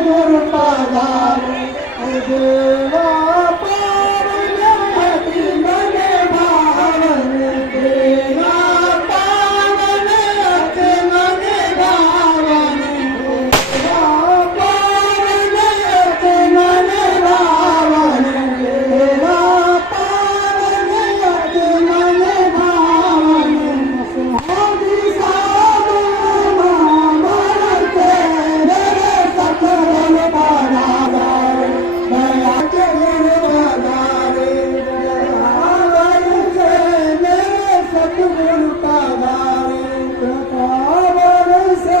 सतगुरु पधारे देवा पावन अति मन भावन देवा पावन अति मन भावन देवा पावन अति मन भावन देवा पावन अति मन भावन सोहदी साधु मामर तेरे सतगुरु पधारे दया सतगुरु पधारे दयावन से मेरे सतगुरु पधारे कृपावन से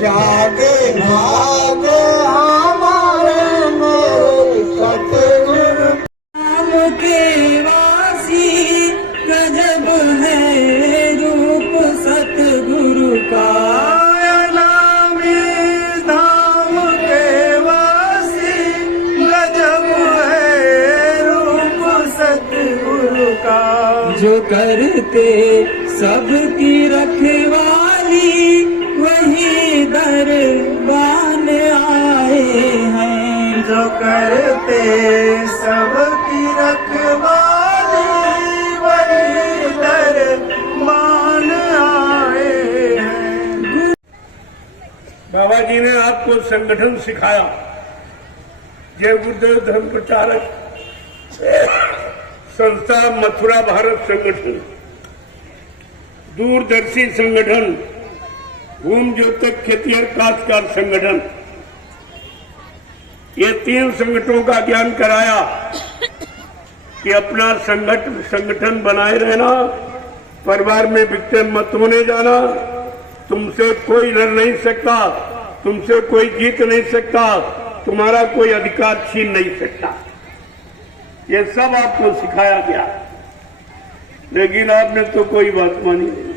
जागे भागे हमारे मेरे सतगुरु नाम के वासी गजब है रूप सतगुरु का नाम धाम के वासी गजब है रूप सतगुरु का जो करते सबकी रखवाली वही दरबान आए हैं जो करते सबकी रखवाली वही दरबान आए हैं। बाबा जी ने आपको संगठन सिखाया। जय गुरुदेव धर्म प्रचारक संस्था मथुरा भारत संगठन, दूरदर्शी संगठन, भूम ज्योतक खेतिहर काश्तकार संगठन, ये 3 संगठनों का ज्ञान कराया कि अपना संगठन बनाए रहना, परिवार में विघटन मत होने जाना, तुमसे कोई लड़ नहीं सकता, तुमसे कोई जीत नहीं सकता, तुम्हारा कोई अधिकार छीन नहीं सकता। ये सब आपको सिखाया गया, लेकिन आपने तो कोई बात मानी नहीं।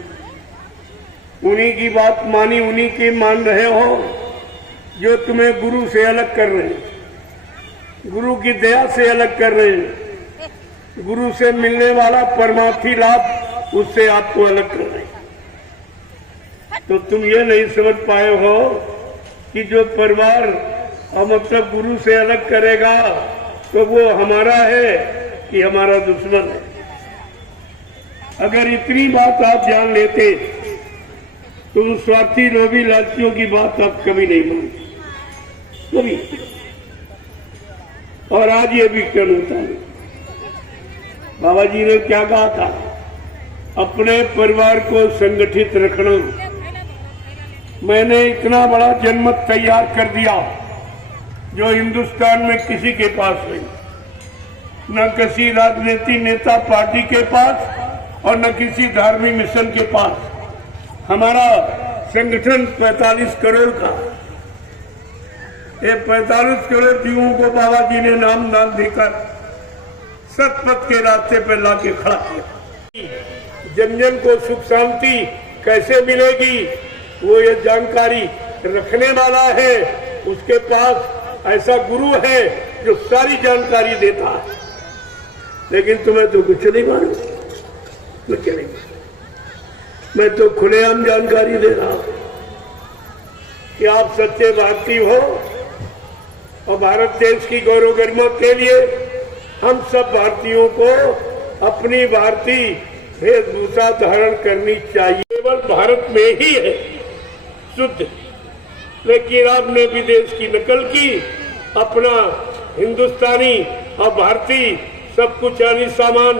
उन्हीं की बात मानी, उन्हीं की मान रहे हो जो तुम्हें गुरु से अलग कर रहे हैं, गुरु की दया से अलग कर रहे हैं। गुरु से मिलने वाला परमार्थी लाभ उससे आपको अलग करना है। तो तुम ये नहीं समझ पाए हो कि जो परिवार मतलब गुरु से अलग करेगा तो वो हमारा है कि हमारा दुश्मन है। अगर इतनी बात आप जान लेते तो उन स्वार्थी लोभी लालचियों की बात आप कभी नहीं मानते, कभी। और आज ये भी क्षण होता है। बाबा जी ने क्या कहा था? अपने परिवार को संगठित रखना। मैंने इतना बड़ा जनमत तैयार कर दिया जो हिंदुस्तान में किसी के पास नहीं, न किसी राजनीतिक नेता पार्टी के पास और न किसी धार्मिक मिशन के पास। हमारा संगठन 45 करोड़ का, ये 45 करोड़ जीवों को बाबा जी ने नाम देकर सतपथ के रास्ते पर लाके खड़ा किया। जन जन को सुख शांति कैसे मिलेगी वो ये जानकारी रखने वाला है, उसके पास ऐसा गुरु है जो सारी जानकारी देता है। लेकिन तुम्हें तो कुछ नहीं मालूम, कुछ नहीं। मैं तो खुलेआम जानकारी दे रहा हूं कि आप सच्चे भारतीय हो और भारत देश की गौरव गरिमा के लिए हम सब भारतीयों को अपनी भारतीय वेशभूषा धारण करनी चाहिए। केवल भारत में ही है शुद्ध, लेकिन आपने विदेश की नकल की, अपना हिंदुस्तानी और भारतीय सब कुछ यानी सामान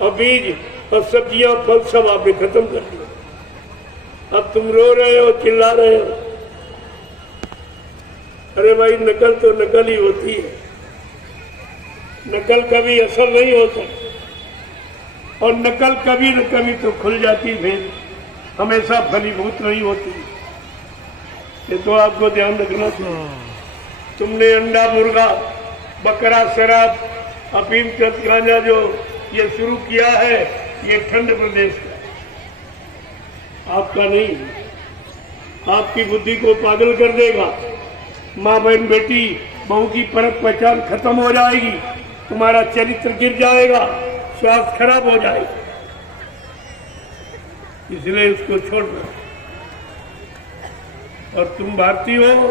और बीज और सब्जियां फल सब आपने खत्म कर दिया। अब तुम रो रहे हो, चिल्ला रहे हो। अरे भाई, नकल तो नकल ही होती है, नकल कभी असर नहीं होता और नकल कभी न कभी तो खुल जाती है, हमेशा फलीभूत नहीं होती। ये तो आपको ध्यान रखना चाहिए। तुमने अंडा, मुर्गा, बकरा, शराब, अफीम, गांजा जो ये शुरू किया है, ये ठंड प्रदेश का, आपका नहीं। आपकी बुद्धि को पागल कर देगा। माँ बहन बेटी बहू की परख पहचान खत्म हो जाएगी, तुम्हारा चरित्र गिर जाएगा, स्वास्थ्य खराब हो जाएगा। इसलिए उसको छोड़ना। और तुम भारतीय हो,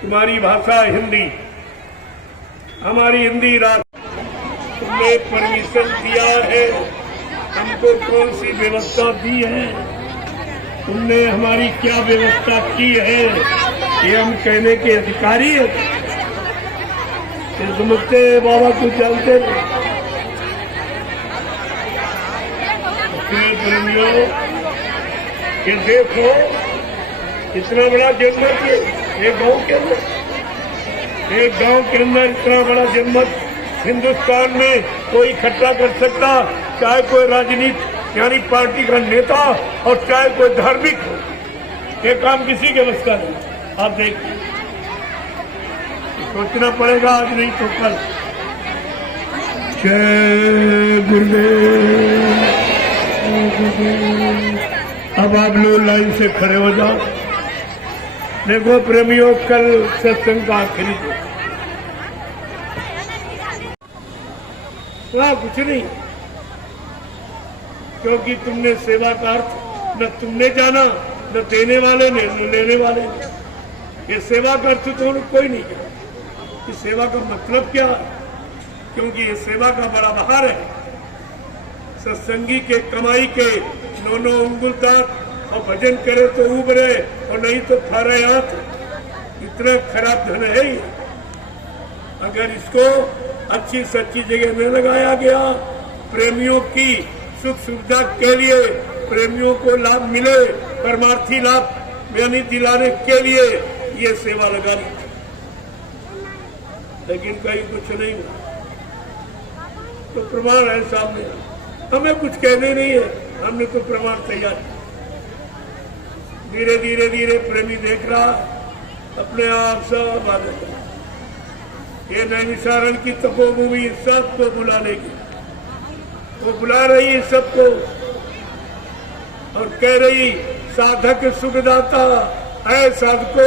तुम्हारी भाषा हिंदी, हमारी हिंदी तुमने परमिशन दिया है, हमको कौन सी व्यवस्था दी है, तुमने हमारी क्या व्यवस्था की है, ये हम कहने के अधिकारी हैं। समझते बाबा कुछ जानते नहीं। प्रेमियों, ये देखो इतना बड़ा जनमत, एक गांव के अंदर, एक गांव के अंदर इतना बड़ा जनमत हिंदुस्तान में कोई इकट्ठा कर सकता, चाहे कोई राजनीति यानी पार्टी का नेता और चाहे कोई धार्मिक हो। ये काम किसी के बस का नहीं। आप देखिए, सोचना पड़ेगा आज नहीं तो कल। जय गुरुदेव। अब आप लोग लाइन से खड़े हो जाओ। देखो प्रेमियों, कल सत्संग का आखिरी दिन, कुछ नहीं, क्योंकि तुमने सेवा का अर्थ न तुमने जाना, न देने वाले ने, न लेने वाले ने। ये सेवा का अर्थ तो कोई नहीं जाना कि सेवा का मतलब क्या, क्योंकि ये सेवा का बड़ा बहार है। सत्संगी के कमाई के 9 उंगुल दांत और भजन करे तो उबरे और नहीं तो फारे हाथ। इतना खराब धन है ये। अगर इसको अच्छी सच्ची जगह में लगाया गया, प्रेमियों की सुख सुविधा के लिए, प्रेमियों को लाभ मिले, परमार्थी लाभ यानी दिलाने के लिए ये सेवा लगा ली। लेकिन कहीं कुछ नहीं हुआ। तो प्रमाण है सामने, हमें कुछ कहने नहीं है, हमने तो प्रमाण तैयार किया। धीरे धीरे धीरे प्रेमी देख रहा, अपने आप सब आ जाता। ये नैमिषारण्य की तपोभूमि सबको बुला लेगी, वो बुला रही है सबको और कह रही, साधक सुखदाता है साधको,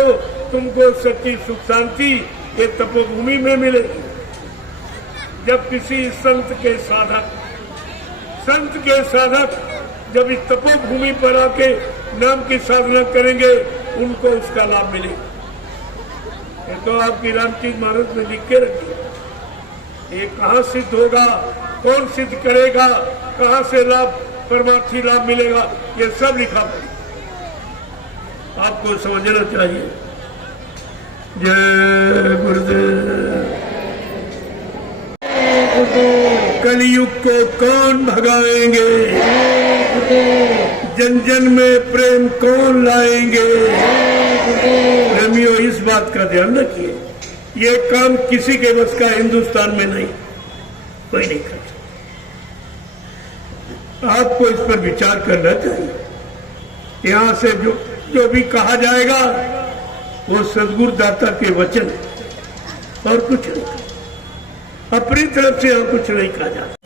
तुमको सच्ची सुख शांति ये तपोभूमि में मिलेगी। जब किसी संत के साधक संत के साधक जब इस तपोभूमि पर आके नाम की साधना करेंगे उनको उसका लाभ मिलेगा। ये तो आपकी रामचरित मानस में लिख के रखिए। ये कहाँ सिद्ध होगा, कौन सिद्ध करेगा, कहाँ से लाभ परमार्थी लाभ मिलेगा, ये सब लिखा पड़ा आपको समझना चाहिए। जय गुरुदेव। कलयुग को कौन भगाएंगे, जन जन में प्रेम कौन लाएंगे। प्रेमियों, इस बात का ध्यान रखिए, ये काम किसी के बस का हिंदुस्तान में नहीं, कोई नहीं कर सकता। आपको इस पर विचार करना चाहिए। यहां से जो भी कहा जाएगा वो सद्गुरु दाता के वचन और कुछ नहीं, अपनी तरफ से यहां कुछ नहीं कहा जाता।